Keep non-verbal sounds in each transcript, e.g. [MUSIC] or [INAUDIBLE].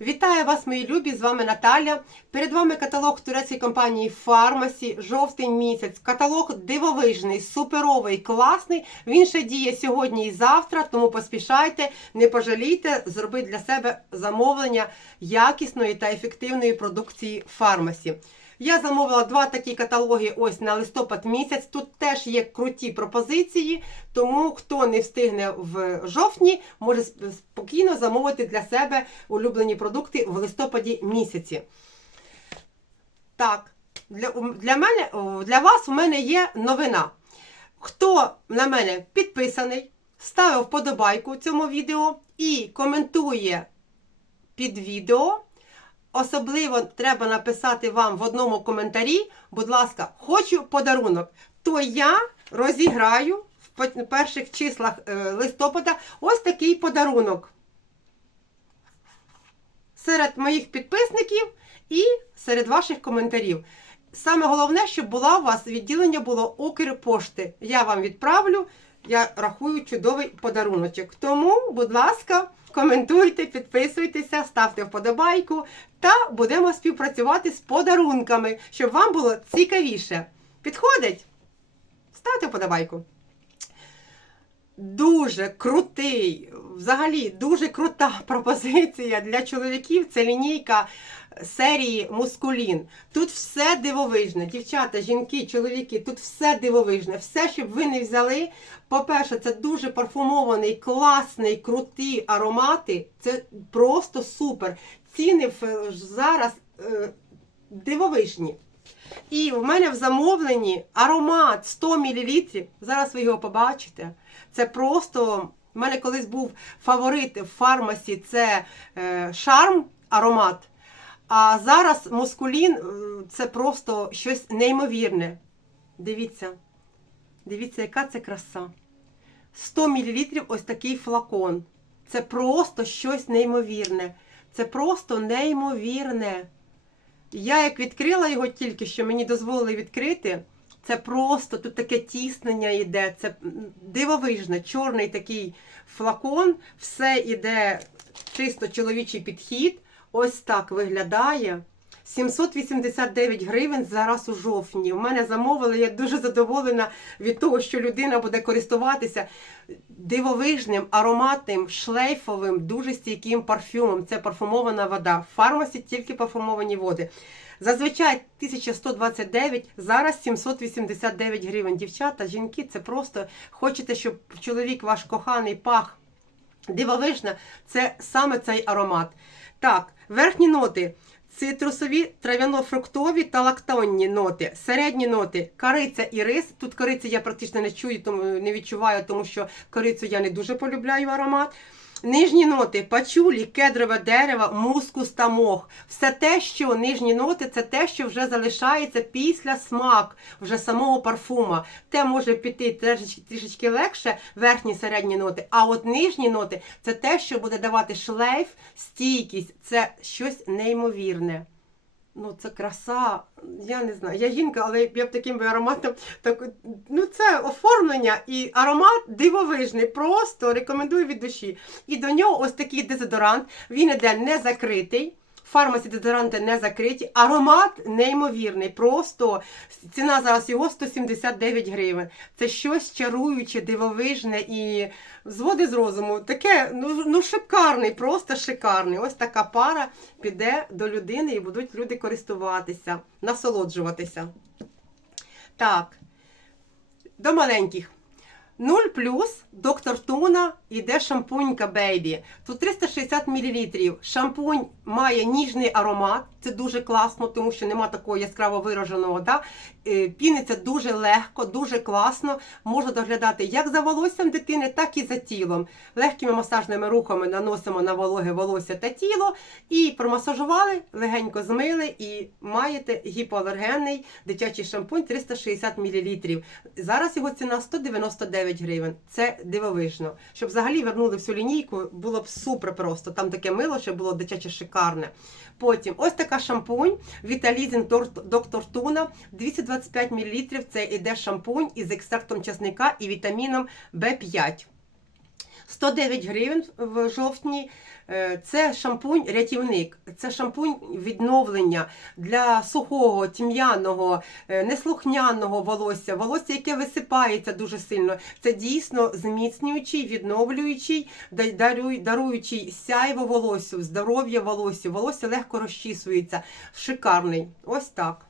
Вітаю вас, мої любі! З вами Наталя. Перед вами каталог турецької компанії Фармасі, жовтий місяць. Каталог дивовижний, суперовий, класний. Він ще діє сьогодні і завтра, тому поспішайте, не пожалійте, зробити для себе замовлення якісної та ефективної продукції Фармасі. Я замовила два такі каталоги ось на листопад місяць. Тут теж є круті пропозиції, тому хто не встигне в жовтні, може спокійно замовити для себе улюблені продукти в листопаді місяці. Так, для, для мене, для вас у мене є новина. Хто на мене підписаний, ставив вподобайку цьому відео і коментує під відео. Особливо треба написати вам в одному коментарі, будь ласка, хочу подарунок. То я розіграю в перших числах е, листопада ось такий подарунок. Серед моїх підписників і серед ваших коментарів. Саме головне, щоб була у вас відділення було Укрпошти. Я вам відправлю, я рахую чудовий подаруночок. Тому, будь ласка, коментуйте, підписуйтеся, ставте вподобайку та будемо співпрацювати з подарунками, щоб вам було цікавіше. Підходить? Ставте вподобайку. Дуже крутий, взагалі дуже крута [LAUGHS] пропозиція для чоловіків. Це лінійка серії Мускулін. Тут все дивовижне. Дівчата, жінки, чоловіки, тут все дивовижне. Все, щоб ви не взяли. По-перше, це дуже парфумований, класний, круті аромати. Це просто супер. Ціни зараз е, дивовижні. І в мене в замовленні аромат 100 мл. Зараз ви його побачите. Це просто. У мене колись був фаворит в фармасі це е, шарм аромат. А зараз мускулін е, це просто щось неймовірне. Дивіться. Дивіться, яка це краса. 100 мл ось такий флакон. Це просто щось неймовірне. Це просто неймовірне. Я як відкрила його тільки що мені дозволили відкрити. Це просто тут таке тіснення йде. Це м, дивовижно, чорний такий флакон. Все йде чисто чоловічий підхід. Ось так виглядає. 789 гривень зараз у жовтні. У мене замовили, я дуже задоволена від того, що людина буде користуватися дивовижним, ароматним, шлейфовим, дуже стійким парфюмом. Це парфумована вода. В фармасі тільки парфумовані води. Зазвичай 1129, зараз 789 гривень. Дівчата, жінки, це просто хочете, щоб чоловік ваш коханий пах дивовижно, це саме цей аромат. Так, верхні ноти. Цитрусові, трав'яно-фруктові та лактонні ноти, середні ноти, кориця і рис. Тут кориці я практично не чую, тому не відчуваю, тому що корицю я не дуже полюбляю аромат. Нижні ноти пачулі, кедрове дерево, мускус та мох. Все те, що нижні ноти, це те, що вже залишається після смак вже самого парфума. Те може піти трішечки, трішечки легше, верхні середні ноти. А от нижні ноти це те, що буде давати шлейф, стійкість. Це щось неймовірне. Ну, це краса. Я не знаю. Я жінка, але я б таким би ароматом. Так, ну, це оформлення і аромат дивовижний. Просто рекомендую від душі. І до нього ось такий дезодорант. Він іде не закритий. Фармасі дезодоранти не закриті. Аромат неймовірний. Просто ціна зараз його 179 гривень. Це щось чаруюче, дивовижне і зводи з розуму. Таке, ну, ну шикарний, просто шикарний. Ось така пара піде до людини і будуть люди користуватися, насолоджуватися. Так, до маленьких. 0 плюс доктор Туна іде шампунька Бейбі. Тут 360 мл. Шампунь має ніжний аромат. Це дуже класно, тому що нема такого яскраво вираженого. Да? Е, Піниться дуже легко, дуже класно. Можна доглядати як за волоссям дитини, так і за тілом. Легкими масажними рухами наносимо на вологе волосся та тіло і промасажували, легенько змили і маєте гіпоалергенний дитячий шампунь 360 мл. Зараз його ціна 199 гривень. Це дивовижно. Щоб взагалі вернули всю лінійку, було б супер просто. Там таке мило, ще було дитяче шикарне. Потім ось така шампунь Віталізін Доктор Туна 225 мл. Це іде шампунь із екстрактом часника і вітаміном В5. 109 гривень в жовтні. Е, Це шампунь рятівник, це шампунь відновлення для сухого, тім'яного, е, неслухняного волосся, волосся, яке висипається дуже сильно. Це дійсно зміцнюючий, відновлюючий, да- даруючий сяйво волосю, здоров'я волосю. Волосся легко розчісується. Шикарний. Ось так.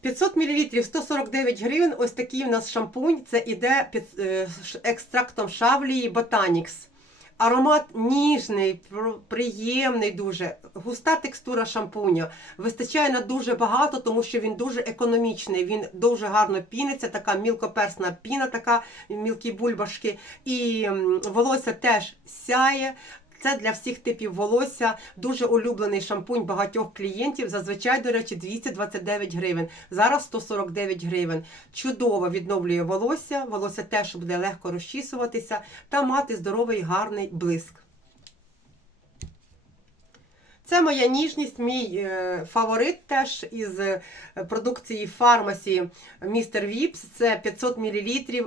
500 мл 149 гривень. Ось такий у нас шампунь. Це іде під е, екстрактом шавлії Ботанікс. Аромат ніжний, приємний дуже, густа текстура шампуня. Вистачає на дуже багато, тому що він дуже економічний. Він дуже гарно піниться, така мілкоперсна піна, така мілкі бульбашки. І волосся теж сяє. Це для всіх типів волосся. Дуже улюблений шампунь багатьох клієнтів. Зазвичай, до речі, 229 гривень. Зараз 149 гривень. Чудово відновлює волосся. Волосся теж буде легко розчісуватися та мати здоровий гарний блиск. Це моя ніжність, мій е, фаворит теж із е, продукції фармасі Містер Віпс. Це 500 мл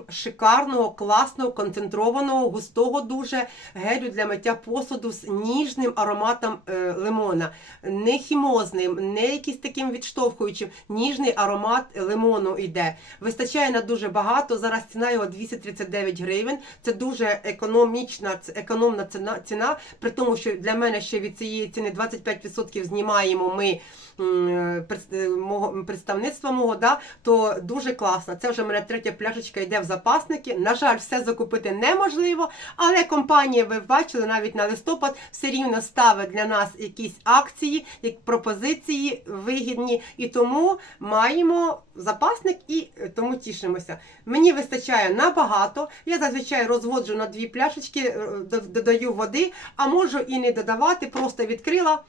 шикарного, класного, концентрованого, густого дуже гелю для миття посуду з ніжним ароматом е, лимона. Не хімозним, не якийсь таким відштовхуючим. Ніжний аромат лимону йде. Вистачає на дуже багато. Зараз ціна його 239 гривень. Це дуже економічна, економна ціна, ціна, при тому, що для мене ще від цієї ціни 25% знімаємо ми е, мого представництва мого, да, то дуже класно. Це вже в мене третя пляшечка йде в запасники. На жаль, все закупити неможливо, але компанія, ви бачили, навіть на листопад все рівно ставить для нас якісь акції, як пропозиції вигідні, і тому маємо запасник і е, тому тішимося. Мені вистачає набагато. Я зазвичай розводжу на дві пляшечки, е, додаю води, а можу і не додавати, просто відкрила.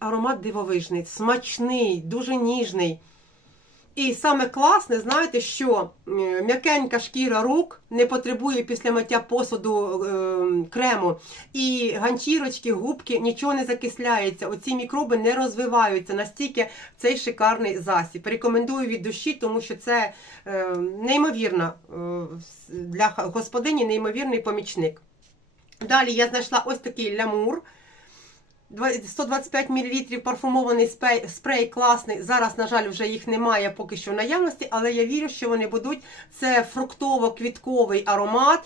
Аромат дивовижний, смачний, дуже ніжний. І саме класне, знаєте, що е, м'якенька шкіра рук не потребує після миття посуду е, крему. І ганчірочки, губки нічого не закисляється. Оці мікроби не розвиваються. Настільки цей шикарний засіб. Рекомендую від душі, тому що це е, неймовірно е, для господині, неймовірний помічник. Далі я знайшла ось такий лямур. Два- 125 мл парфумований спей, спрей класний. Зараз, на жаль, вже їх немає поки що в наявності, але я вірю, що вони будуть. Це фруктово-квітковий аромат.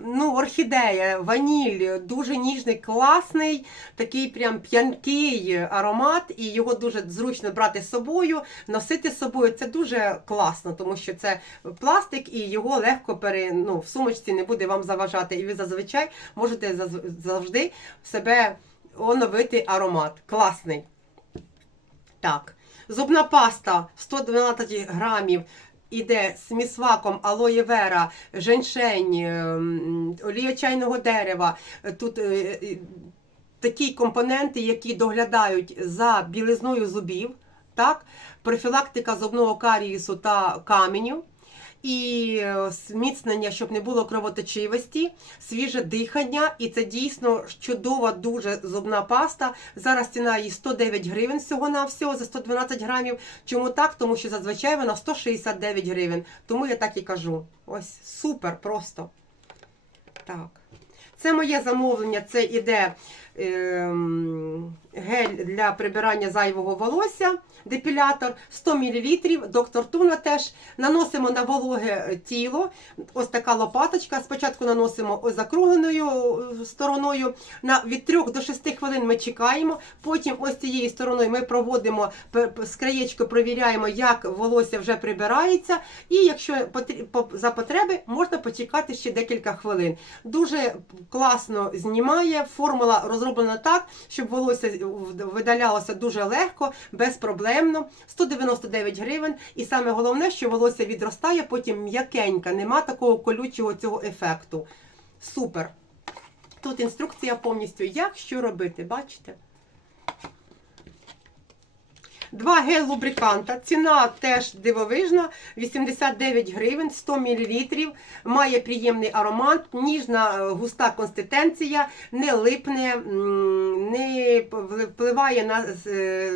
Ну, орхідея, ваніль, дуже ніжний, класний, такий прям п'янкий аромат, і його дуже зручно брати з собою, носити з собою. Це дуже класно, тому що це пластик і його легко пере, ну, в сумочці не буде вам заважати. І ви зазвичай можете завжди себе оновити аромат. Класний. Так. Зубна паста 112 грамів. Іде з місваком, алоє вера, женьшень, ем, олія чайного дерева. Тут е, е, такі компоненти, які доглядають за білизною зубів, так? профілактика зубного карієсу та каменю. І е, зміцнення, щоб не було кровоточивості, свіже дихання, і це дійсно чудова, дуже зубна паста. Зараз ціна її 109 гривень всього на всього за 112 грамів. Чому так? Тому що зазвичай вона 169 гривень. Тому я так і кажу. Ось супер просто. Так. Це моє замовлення. Це іде гель для прибирання зайвого волосся, депілятор 100 мл, доктор Туна теж. Наносимо на вологе тіло. Ось така лопаточка. Спочатку наносимо закругленою е, стороною. На, від 3 до 6 хвилин ми чекаємо. Потім ось цією стороною ми проводимо з краєчку, провіряємо, як волосся вже прибирається. І якщо за потреби, можна почекати ще декілька хвилин. Дуже класно знімає. Формула розроблена так, щоб волосся видалялося дуже легко, безпроблемно. 199 гривень. І саме головне, що волосся відростає, потім м'якенька, нема такого колючого цього ефекту. Супер. Тут інструкція повністю, як що робити, бачите? Два гель-лубриканта. Ціна теж дивовижна. 89 гривень, 100 мл. Має приємний аромат, ніжна е, густа консистенція, не липне, не впливає на, е,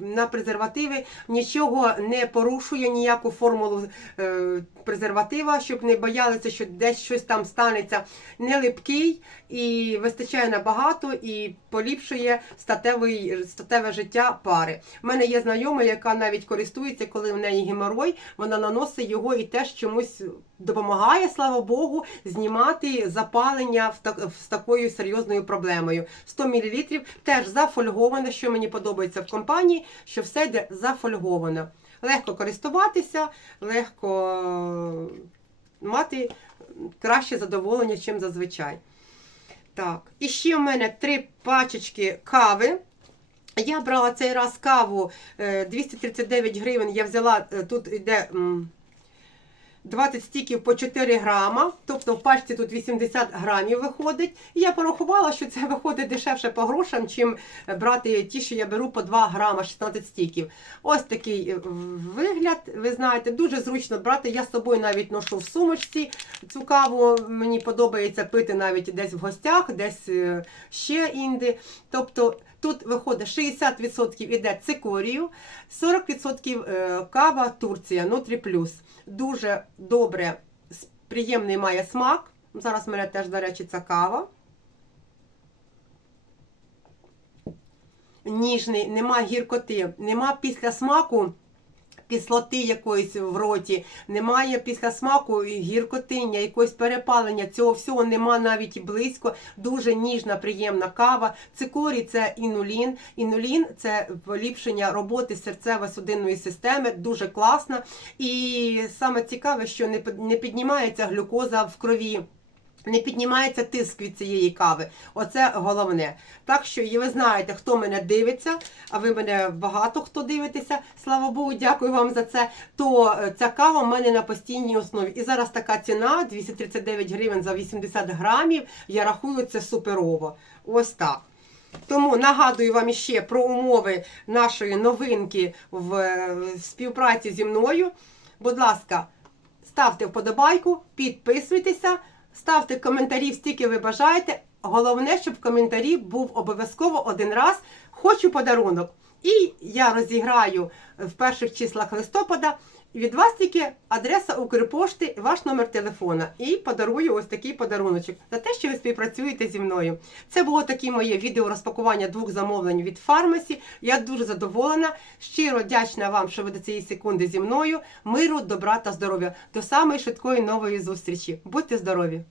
на презервативи, нічого не порушує ніяку формулу е, презерватива, щоб не боялися, що десь щось там станеться. Не липкий і вистачає набагато і поліпшує статевий, статеве життя пари. У мене є знайома, яка навіть користується, коли в неї геморой, вона наносить його і теж чомусь допомагає, слава Богу, знімати запалення з такою серйозною проблемою. 100 мл теж зафольговане, що мені подобається в компанії, що все йде зафольговано. Легко користуватися, легко е, мати краще задоволення, ніж зазвичай. Так, і ще в мене три пачечки кави. Я брала цей раз каву е, 239 гривень. Я взяла, е, тут йде 20 стіків по 4 грама, тобто в пачці тут 80 грамів виходить. І я порахувала, що це виходить дешевше по грошам, чим брати ті, що я беру по 2 грама 16 стіків. Ось такий е, вигляд. Ви знаєте, дуже зручно брати. Я з собою навіть ношу в сумочці цю каву. Мені подобається пити навіть десь в гостях, десь е, ще інде. Тобто Тут виходить 60% іде цикорію, 40% е, кава Турція Нутрі Плюс. Дуже добре, приємний має смак. Зараз в мене теж, до речі, ця кава. Ніжний, нема гіркоти, нема після смаку кислоти якоїсь в роті, немає після смаку гіркотиння, якогось перепалення. Цього всього нема навіть і близько. Дуже ніжна, приємна кава. Цикорій це інулін. Інулін це поліпшення роботи серцево-судинної системи. Дуже класна. І саме цікаве, що не піднімається глюкоза в крові. Не піднімається тиск від цієї кави. Оце головне. Так що, і ви знаєте, хто мене дивиться, а ви мене багато хто дивитеся. Слава Богу, дякую вам за це. То е, ця кава в мене на постійній основі. І зараз така ціна 239 гривень за 80 грамів. Я рахую це суперово. Ось так. Тому нагадую вам іще про умови нашої новинки в е, співпраці зі мною. Будь ласка, ставте вподобайку, підписуйтеся, ставте коментарі, стільки ви бажаєте. Головне, щоб в коментарі був обов'язково один раз. Хочу подарунок. І я розіграю в перших числах листопада. Від вас тільки адреса Укрпошти, ваш номер телефона. І подарую ось такий подаруночок за те, що ви співпрацюєте зі мною. Це було таке моє відео розпакування двох замовлень від фармасі. Я дуже задоволена. Щиро вдячна вам, що ви до цієї секунди зі мною. Миру, добра та здоров'я. До самої швидкої нової зустрічі. Будьте здорові!